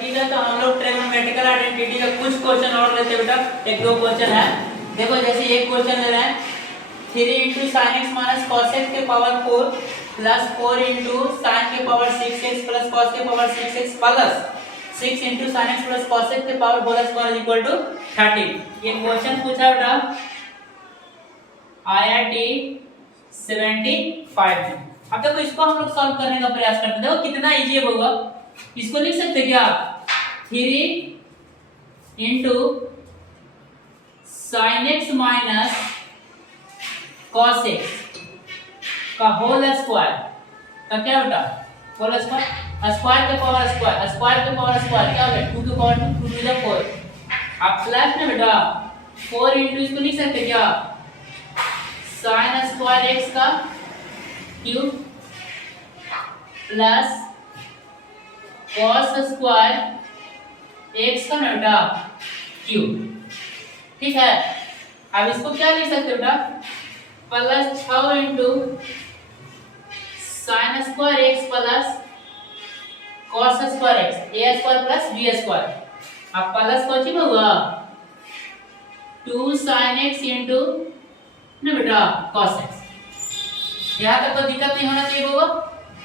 ठीक है, तो हम लोग ट्रिग्नोमेट्रिकल आइडेंटिटी का कुछ क्वेश्चन और लेते हैं बेटा। एक दो क्वेश्चन है, देखो जैसे एक क्वेश्चन ले रहे हैं 3 × sin x minus cos x के पावर 4 प्लस 4 × sin के पावर 6x प्लस cos के power 6x plus 6 × sin x plus cos x के power whole square equal to 30। ये क्वेश्चन पूछा बेटा IIT 75 में। अब देखो इसको हम लोग सॉल्व करने का प्रयास करते हैं। देखो कितना इजी होगा, इसको लिख सकते क्या 3 × sin x minus cos x का होल स्क्वायर का क्या बेटा होल स्क्वायर, स्क्वायर के पावर स्क्वायर, स्क्वायर के पावर स्क्वायर क्या होगा 2 की पावर 2 2 × 4। अब प्लस में बेटा 4 × इसको लिख सकते क्या sin स्क्वायर x का cube plus cos square x का बेटा क्यूब। ठीक है, अब इसको क्या लिख सकते बेटा plus 6 × sin square x plus cos square x a square plus b square. अब प्लस कौन सी होगा 2 sin x × ना बेटा cos x। यहाँ तक तो दिक्कत नहीं होना चाहिए होगा।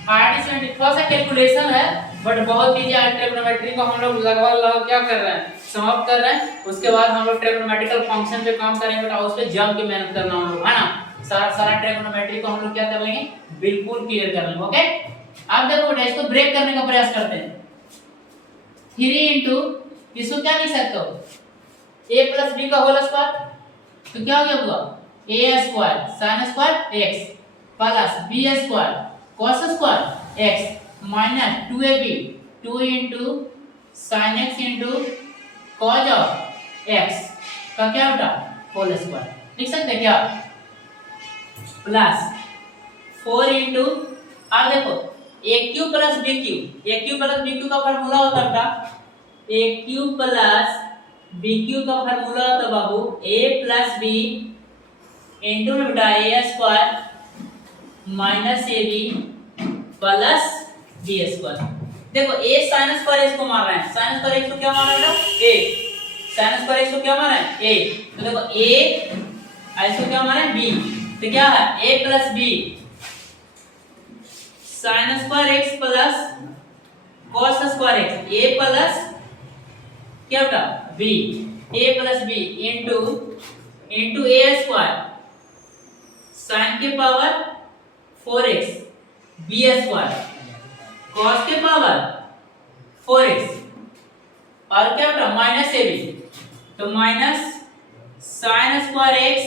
IIT थोड़ा सा कैलकुलेशन है बट बहुत इजी है। ट्रिग्नोमेट्री को हम लोग लगभग क्या कर रहे हैं समाप्त कर रहे हैं। उसके बाद हम लोग ट्रिग्नोमेट्रिकल फंक्शन पे काम करेंगे बेटा, उस पे जम के मेहनत करना हम लोग है ना। सारा ट्रिग्नोमेट्री को हम लोग क्या कर लेंगे बिल्कुल क्लियर कर लेंगे। ओके, अब देखो बेटा इसको ब्रेक करने का प्रयास करते हैं। 3 × इसको क्या लिख सकते हो a प्लस b का होल स्क्वायर, तो क्या हो गया होगा a square sin square x plus b square cos square x minus 2ab 2 × sin x × cos x का क्या बेटा होल स्क्वायर लिख सकते हैं क्या प्लस 4 × अब देखो aq plus bq, aq plus bq का फार्मूला होता है बेटा aq प्लस bq का फार्मूला होता है बाबू a प्लस b इंटू बेटा a square minus ab plus b square. देखो a sin स्क्वायर x को मान रहे हैं, sin स्क्वायर x को क्या मान रहे हैं a, sin स्क्वायर x को क्या मान रहे हैं a, तो देखो a इसको क्या मान रहे हैं b, तो क्या है a plus b sin square x plus cos square x a plus क्या बेटा b, a plus b into a square sin के power 4x b square cos के पावर 4x और क्या बेटा माइनस ab, तो minus sin square x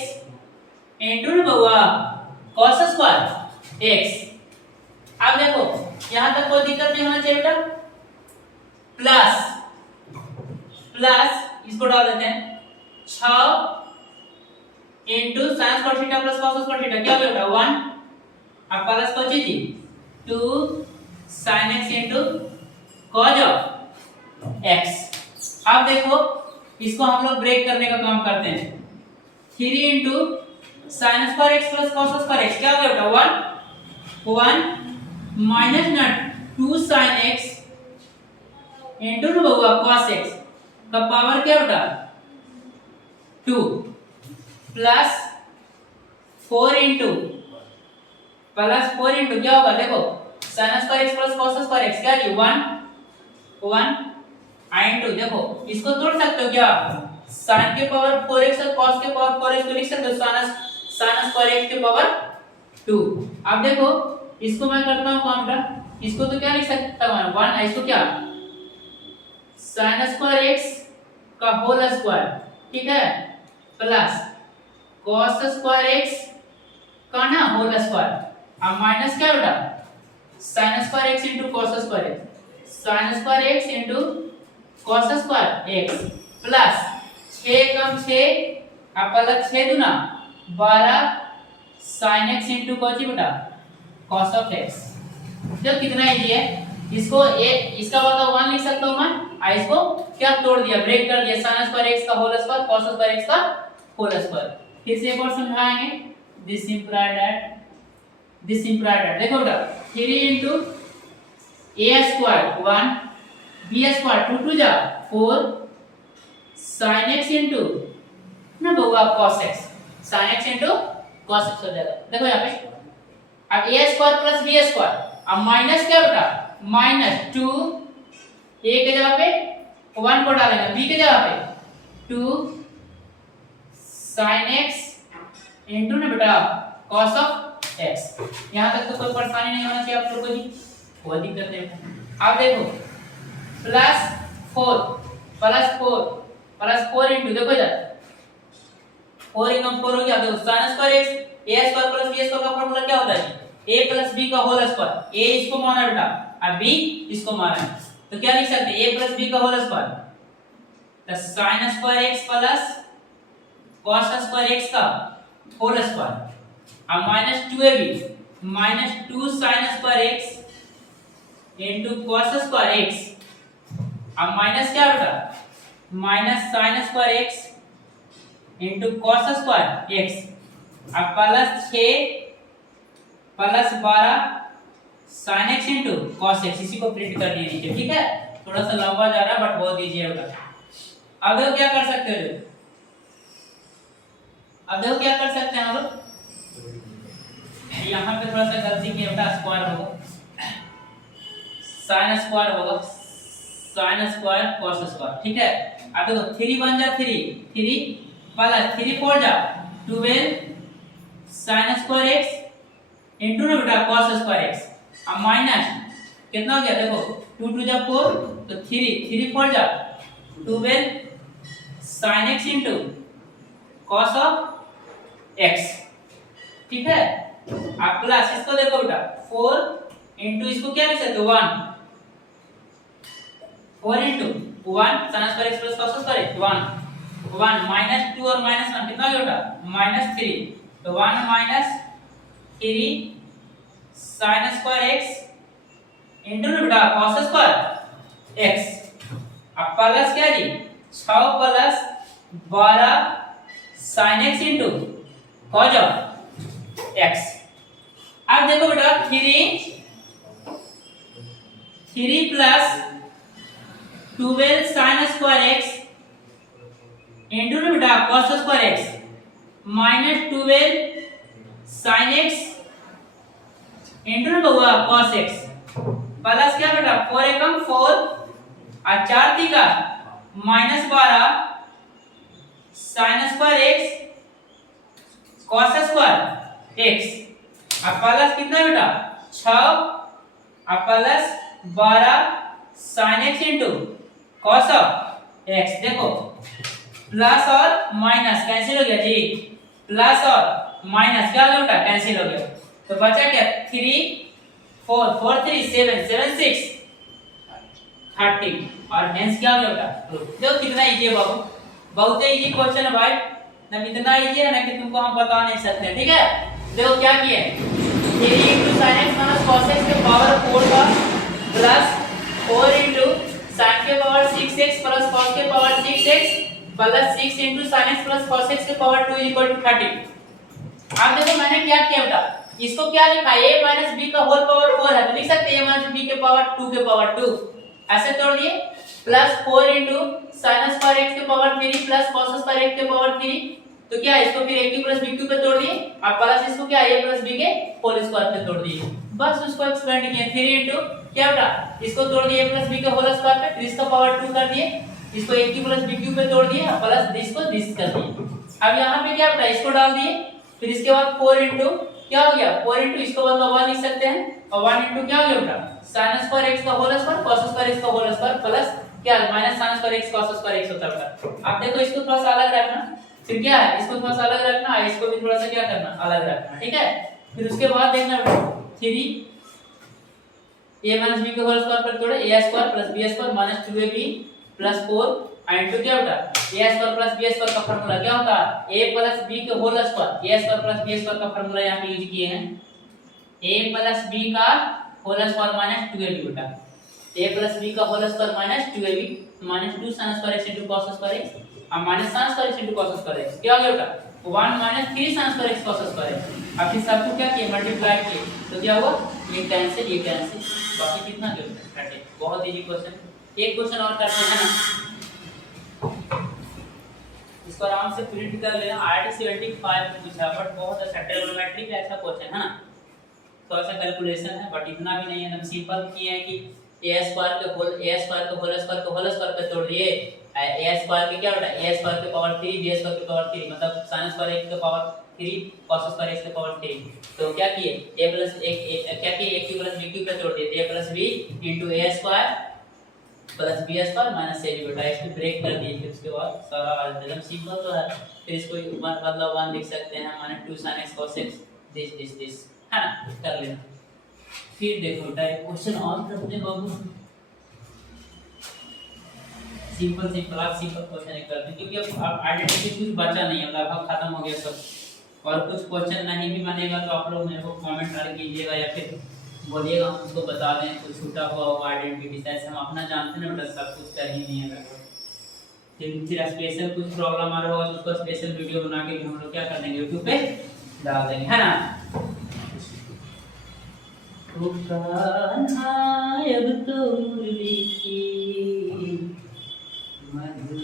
into ना बउआ cos स्क्वायर x। अब देखो यहां तक कोई दिक्कत नहीं होना चाहिए बेटा, प्लस इसको डाल देते हैं 6 into sin square theta plus cos square theta क्या होगा 1 अब प्लस को चीज़ 2 sin x × cos x। अब देखो इसको हम लोग ब्रेक करने का काम करते हैं 3 × sin square x plus cos square x क्या होगा बेटा 1 माइनस ना 2 sin x इंटू ना होगा cos x का पावर क्या बेटा 2 प्लस 4 × प्लस 4 × क्या होगा देखो sin square x plus cos square x क्या है 1 इंटू देखो इसको तोड़ सकते हो क्या sin के पावर 4x और cos के पावर 4x को लिख सकते हो sin स्क्वायर x के पावर 2। अब देखो इसको मैं करता हूं काम बेटा, इसको तो क्या लिख सकता हूं 1 इसको क्या sin स्क्वायर x का होल स्क्वायर ठीक है प्लस cos स्क्वायर x का ना होल स्क्वायर अब माइनस क्या बेटा sin square x × cos square x sin square x × cos square x plus 6 कम 6 अब प्लस 6 दूना 12 sin x × cos बेटा cos x। जो कितना इजी है, इसको इसका मतलब 1 लिख सकता हूं मैं, इसको क्या तोड़ दिया ब्रेक कर दिया sin स्क्वायर x का whole square cos square x का होल स्क्वायर। फिर से एक और समझाएंगे दिस इंप्लाइड दैट देखो बेटा 3 × a² 1 बी स्क्वायर 2 2 जा 4 sin x into ना होगा cos x sin x into cos x हो जाएगा। देखो यहाँ पे अब a square plus b square, अब माइनस क्या बेटा माइनस 2 a के जगह पे 1 को डालेंगे, b के जगह पे 2 sin x into ना बेटा cos of x। यहाँ तक तो कोई परेशानी नहीं होना चाहिए आप लोगों को जी, कोई दिक्कत नहीं। अब देखो प्लस 4 into देखो इधर 4 into 4 हो गया। देखो sin square x a square plus b square का फार्मूला क्या होता है a प्लस b का होल स्क्वायर, a इसको माना है बेटा और b इसको माना है, तो क्या लिख सकते हैं a प्लस b का होल स्क्वायर, तो sin square x plus cos square x का होल स्क्वायर और minus 2ab minus 2 sin square x into cos square x, अब माइनस क्या बेटा minus sin square x into cos square x, अब plus 6 plus 12 sin x into cos x, इसी को print कर दीजिए। ठीक है, थोड़ा सा लंबा जा रहा है बट बहुत इजी है बेटा। अब देखो क्या कर सकते हो, अब देखो क्या कर सकते हैं हम लोग, यहाँ पे थोड़ा सा गलती किया बेटा, स्क्वायर होगा sin स्क्वायर होगा sin स्क्वायर cos स्क्वायर। ठीक है, अब देखो 3 बन जा 3 प्लस 3 4 जा 12 sin स्क्वायर x इनटू ना बेटा cos स्क्वायर x, अब माइनस कितना हो गया देखो 2 2 जा 4 तो 3 4 जा 12 sin x into cos of x। ठीक है, अब प्लस इसको देखो बेटा 4 इनटू इसको क्या लिख सकते हो 1 4 into 1 sin square x plus cos square x 1 minus 2 और माइनस 1 कितना हो गया बेटा माइनस 3, तो 1 minus 3 sin square x into बेटा cos स्क्वायर x, अब प्लस क्या जी 6 plus 12 sin x into cos of x। अब देखो बेटा 3 plus 12 sin square x into बेटा cos square x minus 12 sin x into होगा cos x, प्लस क्या बेटा 4 एकम 4 और 4 तीका minus 12 sin square x cos square x, अब प्लस कितना बेटा 6 और plus 12 sin x into cos of x। देखो प्लस और माइनस कैंसिल हो गया जी, प्लस और माइनस क्या हो गया बेटा कैंसिल हो गया, तो बचा क्या 3 4 4 3 7 7 6 30 और हेंस क्या हो गया बेटा। देखो कितना इजी है बाबू, बहुत इजी क्वेश्चन है भाई, ना इतना इजी है ना कि तुमको हम बता नहीं सकते। ठीक है, देखो क्या किए 3 into sin x minus cos x के पावर 4 का प्लस 4 into sin के पावर 6x प्लस cos के power 6x plus 6 into sin x plus cos x के पावर 2 इक्वल टू 30। अब देखो मैंने क्या किया बेटा, इसको क्या लिखा a माइनस b का होल पावर 4 है तो लिख सकते हैं a माइनस b के पावर 2 के पावर 2, ऐसे तोड़ दिए plus 4 into sin square x के power 3 plus cos square x के पावर 3, तो क्या है इसको फिर a cube plus b cube पे तोड़ दिए और प्लस इसको क्या a प्लस b के होल स्क्वायर पे तोड़ दिए, बस उसको एक्सपेंड किए 3 into क्या बेटा इसको तोड़ दिए a प्लस b के होल स्क्वायर पे, फिर इसका पावर 2 कर दिए, इसको a cube plus b cube पे तोड़ दिए और प्लस इसको दिस कर दिए। अब यहाँ पे क्या बेटा इसको डाल दिए, फिर इसके बाद 4 into क्या हो गया 4 into इसको बदला 1 लिख सकते हैं और 1 into क्या हो गया बेटा sin स्क्वायर x का whole square cos square x का होल स्क्वायर प्लस क्या minus sin square x cos square x होता है। अब देखो इसको थोड़ा सा अलग रखना, फिर क्या है इसको थोड़ा सा अलग रखना है, इसको भी थोड़ा सा क्या करना अलग रखना। ठीक है, फिर उसके बाद देखना 3 a माइनस b के होल स्क्वायर पर तोड़े a square plus b square minus 2ab plus 4 and two क्या होता है a square plus b square का फार्मूला क्या होता है a प्लस b के whole square, a square plus b square का फार्मूला यहां पे यूज किए हैं a प्लस b का होल स्क्वायर माइनस 2ab बेटा, a प्लस b का whole square minus 2ab minus 2 sin square x into cos square x और minus sin square x into cos square x क्या हो गया बेटा 1 minus 3 sin square x cos square x। अब फिर सबको क्या किए मल्टीप्लाई किए तो क्या हुआ ये कैंसिल बाकी कितना जो 30। बहुत इजी क्वेश्चन। एक क्वेश्चन और करते हैं ना, इसको आराम से प्रिंट कर लेना। आईआईटी 75 में पूछा, बट बहुत अच्छा ट्रिग्नोमेट्री का अच्छा क्वेश्चन है ना, थोड़ा सा कैलकुलेशन है बट इतना भी नहीं है, एकदम सिंपल किए हैं कि a स्क्वायर के होल स्क्वायर पे तोड़ दिए। a स्क्वायर के क्या होता है, a स्क्वायर के पावर 3 b स्क्वायर के पावर 3, मतलब sin स्क्वायर x के पावर 3 cos स्क्वायर x के पावर 3। तो क्या किए, a प्लस क्या किए, a cube plus b cube पे तोड़ दिए, a plus b into a square plus b square minus a बेटा, इसको ब्रेक कर दिए। फिर उसके बाद सारा एकदम सिंपल तो है। फिर इसको मतलब 1 लिख सकते हैं, माने 2 sin x cos x this है ना, कर लेना। फिर देखो बेटा एक क्वेश्चन और करते हैं बाबू, सिंपल आप सिंपल क्वेश्चन एक करते हैं, क्योंकि अब आइडेंटिटी कुछ बचा नहीं है, लगभग खत्म हो गया सब। और कुछ क्वेश्चन नहीं भी बनेगा तो आप लोग मेरे को कमेंट कर कीजिएगा या फिर बोलिएगा, हम उसको बता दें कुछ छूटा हुआ होगा आइडेंटिटी। ऐसे हम अपना जानते हैं बेटा, सब कुछ कर ही नहीं है बेटा। फिर स्पेशल कुछ प्रॉब्लम आ रहा होगा तो उसको स्पेशल वीडियो बना के हम लोग क्या कर देंगे, यूट्यूब पे डाल देंगे, है ना। अब तो मुरली की मधुर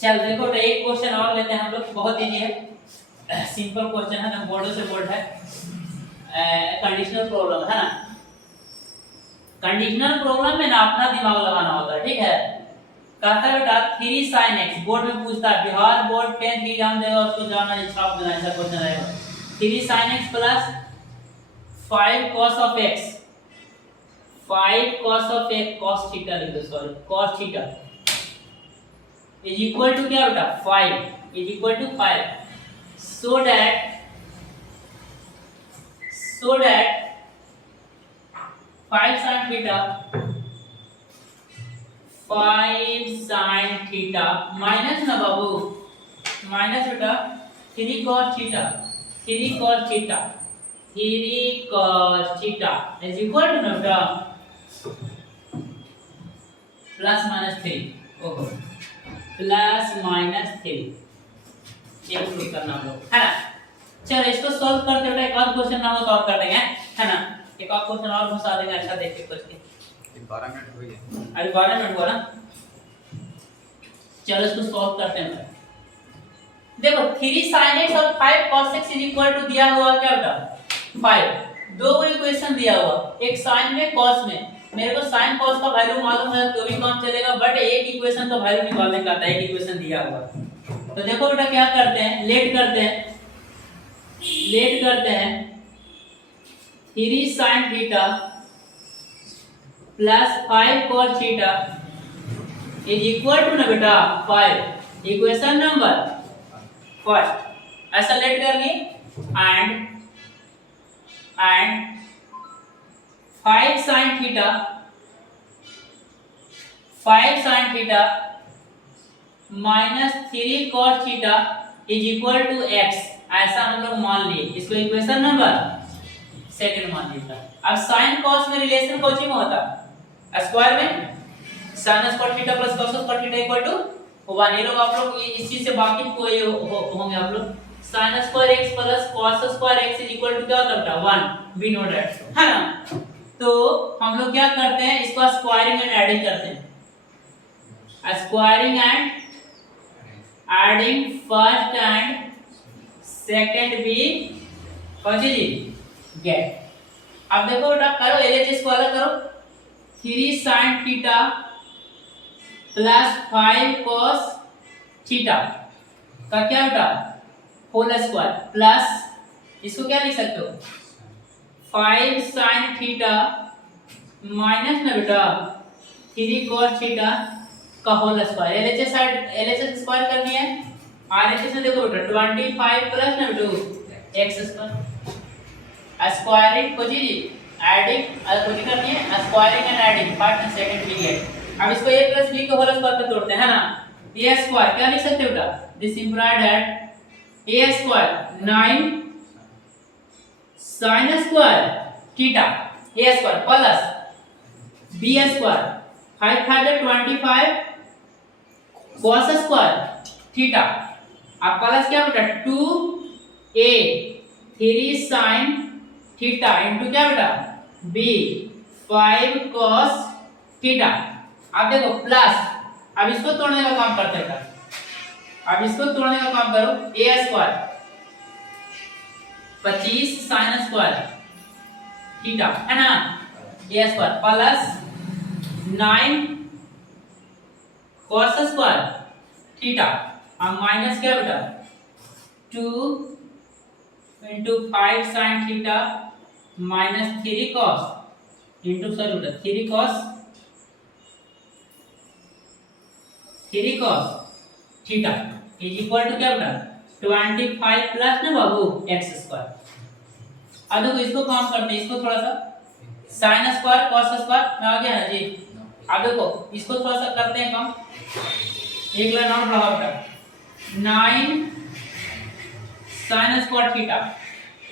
चल देखो तो एक क्वेश्चन और लेते हैं हम लोग, बहुत इजी है, सिंपल क्वेश्चन है ना, बोर्डो से बोर्ड है। कंडीशनल प्रॉब्लम है ना, कंडीशनल प्रॉब्लम में ना अपना दिमाग लगाना होता है, ठीक है। कहता है बेटा 3 sin x, बोर्ड में पूछता है, बिहार बोर्ड 10th एग्जाम देगा उसको जाना छाप देना, ऐसा क्वेश्चन रहेगा। 3 sin x प्लस 5 cos of x, 5 cos of x, cos theta लिख दो, sorry cos theta is equal to क्या बेटा 5, is equal to 5, so that 5 sin theta, 5 sin theta minus ना बाबू, माइनस बेटा 3 cos theta, 3 cos theta, 3 cos theta is equal to ना बेटा plus minus 3, ओहो प्लस माइनस 3, ये प्रूव करना हम लोग, है ना। चलो इसको सॉल्व करते बेटा, एक और क्वेश्चन ना हो तो और कर देंगे, है ना। एक और क्वेश्चन और घुसा देंगे, अच्छा देख के कुछ के 12 मिनट हो गए, अरे 12 मिनट हुआ ना। चलो इसको सॉल्व करते हैं। देखो 3 sin x और 5 cos x is equal to दिया हुआ क्या बेटा 5, दो इक्वेशन दिया हुआ, एक sin में cos में। मेरे को sin cos का वैल्यू मालूम है तो भी काम चलेगा, बट एक इक्वेशन का वैल्यू निकालने का आता है, एक इक्वेशन दिया हुआ। तो देखो बेटा क्या करते हैं, लेट करते हैं 3 sin theta plus 5 cos theta is equal to ना बेटा 5, इक्वेशन नंबर फर्स्ट ऐसा लेट कर लिए, and 5 sin theta minus 3 cos theta is equal to x, ऐसा हम लोग मान लिए, इसको इक्वेशन नंबर सेकंड मान लिया। अब sin cos में रिलेशन कोची में होता है, स्क्वायर में sin square theta plus cos square theta equal to 1। ये लोग आप लोग इस चीज से वाकिफ होंगे आप लोग, sin square x plus cos square x is equal to क्या होता है 1, वी नो दैट, है ना। तो हम लोग क्या करते हैं, इसको स्क्वायरिंग एंड एडिंग करते हैं, squaring and adding first and second भी जी गेट। अब देखो बेटा करो एलएचएस को अलग करो, 3 sin theta plus 5 cos theta का क्या बेटा होल स्क्वायर प्लस इसको क्या लिख सकते हो 5 sin थीटा माइनस में बेटा 3 cos थीटा का whole square. LHS side LHS square करनी है, आरएचएस में देखो बेटा 25 प्लस ना बेटा x स्क्वायर, स्क्वायरिंग को जी एडिंग को करनी है, squaring and adding first and second भी गेट। अब इसको a प्लस b के होल स्क्वायर पे तोड़ते हैं, है ना। a स्क्वायर क्या लिख सकते हो बेटा, this implied that a square 9 sine square theta A square plus B square 5 5 25 cos square theta अब प्लस क्या बेटा 2a 3 sin थीटा इनटू क्या बेटा b 5 cos थीटा। अब देखो प्लस, अब इसको तोड़ने का काम करते हैं। अब इसको तोड़ने का काम करो, a square 25 sin square theta है ना, a square plus 9 cos square theta अब माइनस क्या बेटा 2 into 5 sin थीटा minus 3 cos into सॉरी बेटा 3 cos theta is equal to क्या बेटा 25 प्लस ना बाबू x स्क्वायर। अब देखो इसको काम करते हैं, इसको थोड़ा सा sin स्क्वायर cos स्क्वायर में आ गया ना जी। अब देखो इसको थोड़ा सा करते हैं कम, एक लाइन और बढ़ा बेटा 9 sin स्क्वायर थीटा।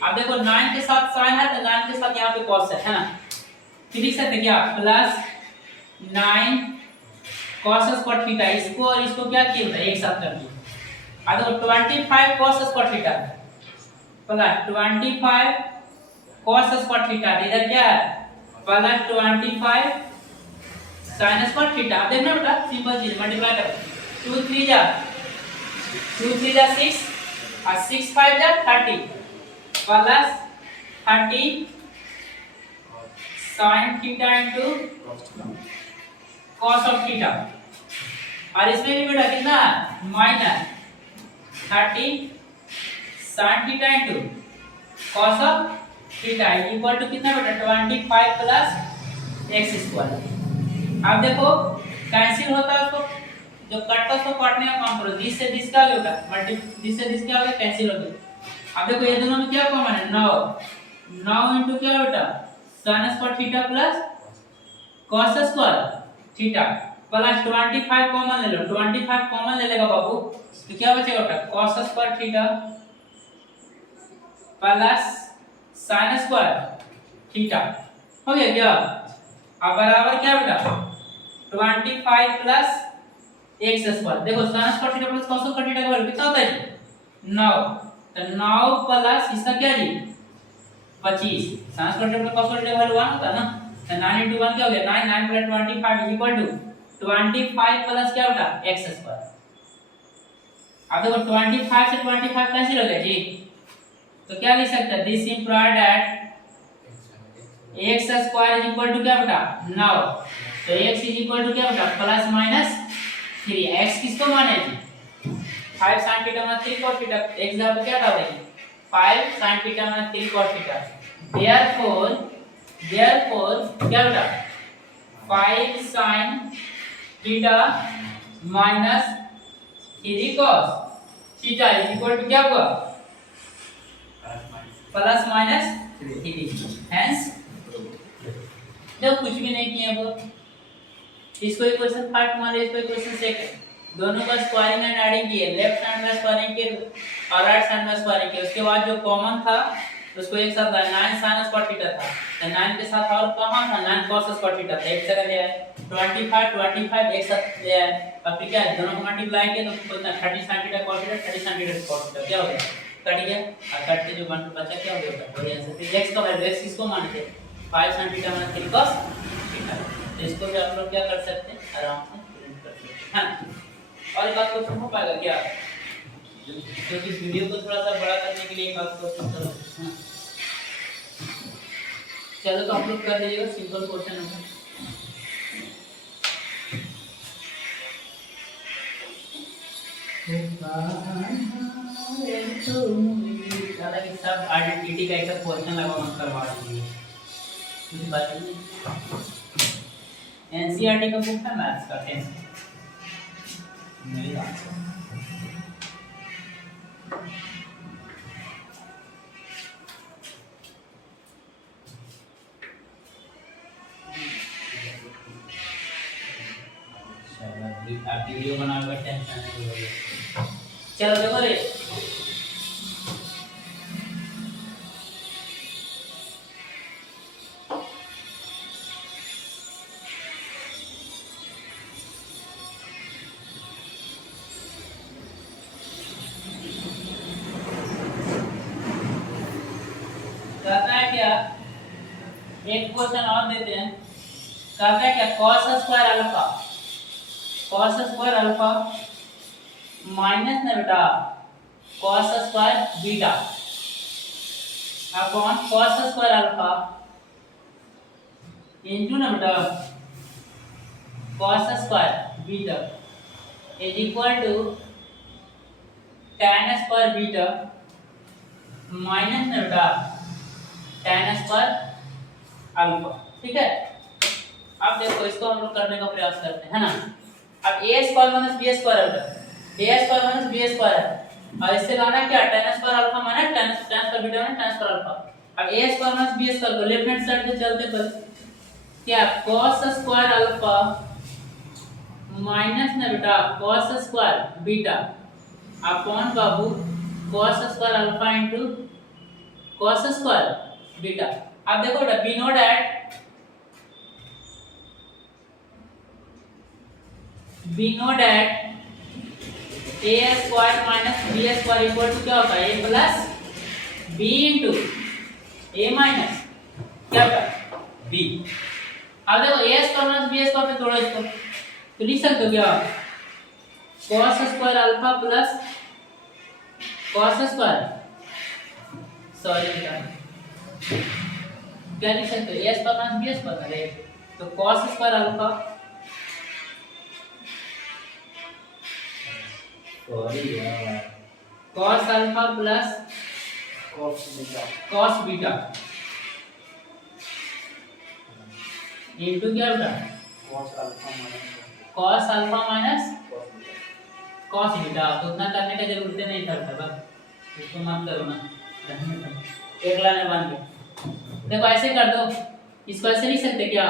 अब देखो 9 के साथ sin है तो 9 के साथ यहाँ पे cos है ना, फिर लिख सकते क्या प्लस 9 cos स्क्वायर थीटा। इसको और इसको क्या किया था एक साथ कर दिया। अब देखो 25 cos square theta plus 25 cos square theta, इधर क्या है प्लस 25 sin स्क्वायर थीटा। अब देखना बेटा सिंपल चीज मल्टीप्लाई करो 2 3 जा 6 और 6 5 जा 30 plus 30 sin theta into cos of theta. और इसमें भी बेटा कितना minus 30 sin theta into cos of theta equal to कितना बेटा 25 प्लस x स्क्वायर। अब देखो कैंसिल होता है, उसको जो कटता है उसको काटने का काम करो, 20 से 20 क्या हो गया मल्टी 20 से 20 क्या हो गया कैंसिल हो गया। अब देखो ये दोनों में क्या कॉमन है 9 इनटू क्या बेटा sin square theta plus cos square theta plus 25 common ले लो, 25 कॉमन ले लेगा बाबू तो क्या बचेगा बेटा cos square theta plus sin square theta हो गया क्या। अब बराबर क्या बेटा 25 प्लस x स्क्वायर। देखो sin square theta plus cos square theta का वैल्यू कितना होता है 9, तो 9 प्लस इसका क्या जी 25, sin square theta plus cos square theta का वैल्यू 1 होता है ना, तो 9 into 1 क्या हो गया 9 9 plus 25 is equal to 25 plus क्या बेटा x स्क्वायर। अब देखो 25 से 25 कैंसिल हो गया जी, तो क्या लिख सकते हैं this implied that x square is equal to क्या बेटा 9, तो x इज इक्वल टू क्या बेटा प्लस माइनस 3। x किसको माने जी 5 sin theta minus 3 cos theta, x जगह पे क्या डाल देंगे 5 sin theta minus 3 cos theta. therefore क्या बेटा 5 sin theta minus 3 cos theta is equal to क्या हुआ प्लस माइनस 3। हेंस जब कुछ भी नहीं किया वो इसको इक्वेशन फर्स्ट मान लिया, इसको इक्वेशन सेकंड, दोनों का स्क्वायरिंग एंड एडिंग किए, लेफ्ट हैंड में स्क्वायरिंग किए और राइट हैंड में स्क्वायरिंग किए। उसके बाद जो कॉमन था उसको एक साथ लाया 9 sin स्क्वायर थीटा था, तो 9 के साथ और कहां था 9 cos स्क्वायर थीटा था, एक जगह ले आए 25 एक साथ ले आए। अब फिर क्या है दोनों को मल्टीप्लाई किया तो कितना 30 sin theta cos theta 30 sin theta cos theta क्या हो गया कट गया, और कट के जो बचा क्या हो गया वही आंसर। फिर x का वैल्यू x किसको मानते हैं 5 sin theta minus 3 cos theta, तो इसको भी आप लोग क्या कर सकते हैं आराम से प्रिंट कर सकते हैं। हां और एक बात क्वेश्चन हो पाएगा क्या, क्योंकि वीडियो को थोड़ा सा बड़ा करने के लिए एक बात क्वेश्चन करो। हां चलो तो आप लोग कर लीजिएगा, सिंपल क्वेश्चन है। हालांकि सब आइडेंटिटी का एक क्वेश्चन लगा मत करवा दीजिए, कुछ बात नहीं। एनसीईआरटी का बुक है मैथ्स का 10 मेरी बात आप वीडियो बनाकर टेंशन नहीं होगी। चलो देखो रे एक क्वेश्चन और देते हैं, कहता है क्या cos square alpha, cos square alpha minus ना बेटा cos square beta upon cos square alpha into ना बेटा cos square beta is equal to tan square beta minus ना बेटा tan स्क्वायर अल्फा। ठीक है, अब देखो इसको हम लोग करने का प्रयास करते हैं, है ना। अब a square minus b square है बेटा, a square minus b square है और इससे लाना क्या tan square alpha minus tan square beta minus tan square alpha. अब a square minus b square को लेफ्ट हैंड साइड पे चलते पर क्या cos स्क्वायर अल्फा माइनस ना बेटा cos स्क्वायर बीटा अपॉन बाबू cos square alpha into cos square beta. अब देखो बेटा we know that a square minus b square equal to क्या होता है a plus b into a minus क्या होता है b। अब देखो a square minus b square पे तोड़ो इसको तो लिख सकते हो क्या cos square alpha plus cos square sorry क्या लिख सकते हो a square minus b square अरे तो cos स्क्वायर अल्फा सॉरी यार cos alpha plus cos beta into क्या होता है cos alpha minus cos beta. तो उतना करने का जरूरत नहीं पड़ता, बस इसको मत करो ना, एक लाइन में बांध के देखो ऐसे कर दो। इसको ऐसे लिख सकते क्या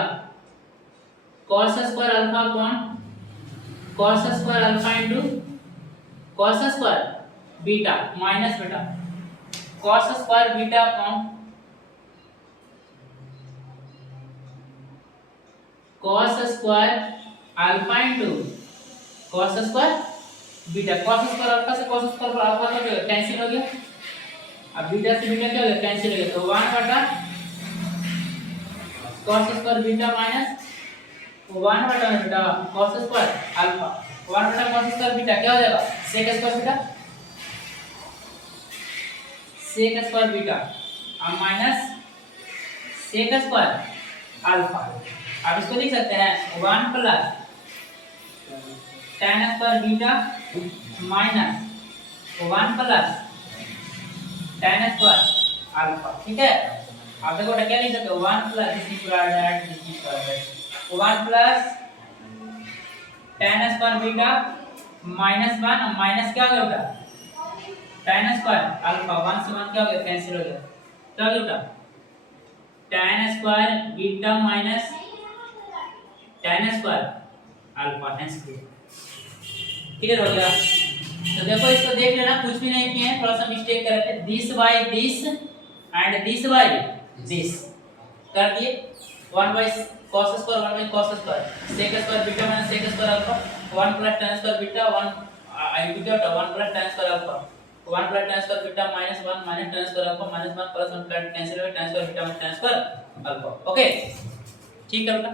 cos square alpha upon cos square alpha into cos square beta minus बेटा cos square beta upon cos square alpha into cos square beta. cos square alpha से cos स्क्वायर अल्फा का कैंसिल हो गया, अब बीटा से beta क्या हो गया कैंसिल हो गया, तो 1 बटा cos स्क्वायर बीटा माइनस 1 बटा बेटा cos स्क्वायर अल्फा 1 बटा cos स्क्वायर बीटा क्या हो जाएगा sec square beta sec square beta अब माइनस sec स्क्वायर अल्फा। अब इसको लिख सकते हैं 1 plus tan square beta minus 1 plus tan square alpha. ठीक है, अब देखो क्या लिख सकते हो 1 प्लस दिस पूरा ऐड दिस पर 1 plus tan square beta minus 1 minus क्या हो गया tan स्क्वायर अल्फा 1 से 1 क्या हो गया कैंसिल हो गया, क्या हो गया tan square beta minus tan square alpha hence clear हो गया। तो देखो इसको देख लेना, कुछ भी नहीं किए हैं, थोड़ा सा मिस्टेक कर रहे थे, this by this and this by this कर दिए 1 by cos square 1 by cos square sec square beta minus sec square alpha 1 plus tan square beta 1 into क्या होता है 1 plus tan square alpha 1 plus tan square beta minus 1 minus tan square alpha minus 1 plus 1 cancel हो tan square beta minus tan square alpha. Okay ठीक है बेटा।